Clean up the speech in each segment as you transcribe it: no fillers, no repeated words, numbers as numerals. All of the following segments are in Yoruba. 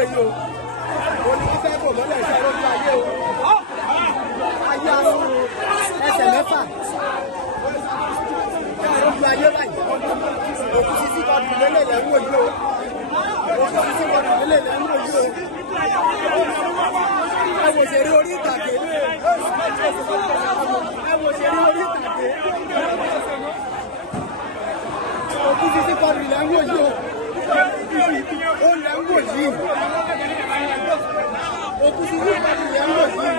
lélẹ̀ yìí o. Òní wọ́n fẹ́ bò mọ́lẹ̀ iṣẹ́ lójú ayé o. Ayé aṣọ ẹsẹ̀ mẹ́fà. Lójú ayé báyìí. Òkú sísí kan dùn lélẹ̀ lẹ́wọ̀ yìí o. Òkú sísí kan dùn lélẹ̀ lẹ́wọ̀ yìí o. Ẹ wò ṣeré orí ìtàgé. Ẹ wò ṣeré orí ìtàgé. Òkú sísí kan dùn lẹ́wọ̀ yìí o. Ó lẹ́wọ̀ yìí. Òkú sísí kan dùn lẹ́wọ̀ yìí.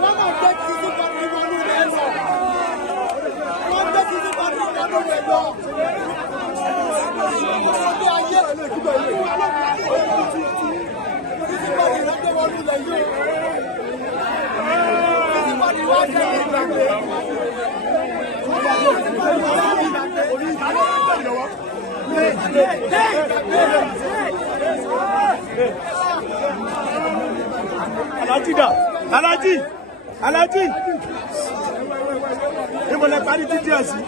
Wọ́n máa gbé sísí kan dùn wọnú rẹ̀ lọ. Wọ́n gbé sísí kan dùn wọnú rẹ̀ lọ. Ọdún ayé rẹ̀ lè dúró yìí. Sísí kan dùn lọ́dún wọnú rẹ̀ yìí. Sísí kan dùn wá jẹ́ ìgbàgbé. Alhaji da, Alhaji, níbo lẹ parí títí ẹ̀ sí.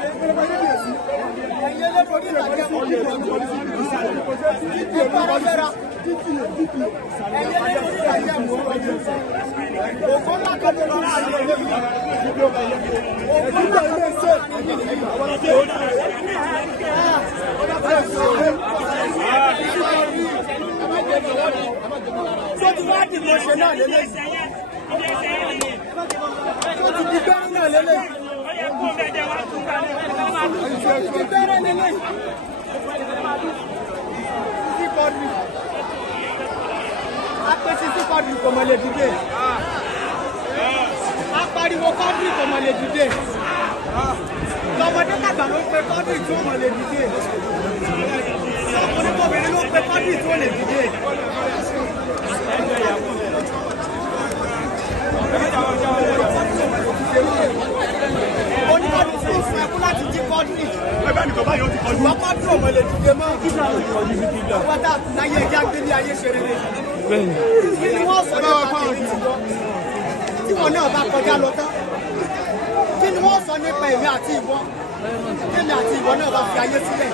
Apariwo kọ́ńtì kò mọ̀ lè dìde. Lọ́mọdé kàgbà ló pe kọ́ńtì tí ó mọ̀ lè dìde. Ọkùnrin kọ̀bìnrin ló pe kọ́ńtì tí ó lè dìde. Oníkọ́ni tí ó fún ẹkú láti jí kọ́ńtì. Ẹgbẹ́ nìkan báyìí ó ti kọjú. Wọ́n kọ́ńtì ò mọ̀ lè dìde mọ́. Wọ́n dá láyé ẹja gbé ní ayé ṣe rere. Kí ni wọ́n sọ nípa èyí tí wọ́n náà bá kọjá lọ tán? Kí ni wọ́n sọ nípa èmi àti ìwọ? Kí ni àti ìwọ náà bá fi ayé sílẹ̀?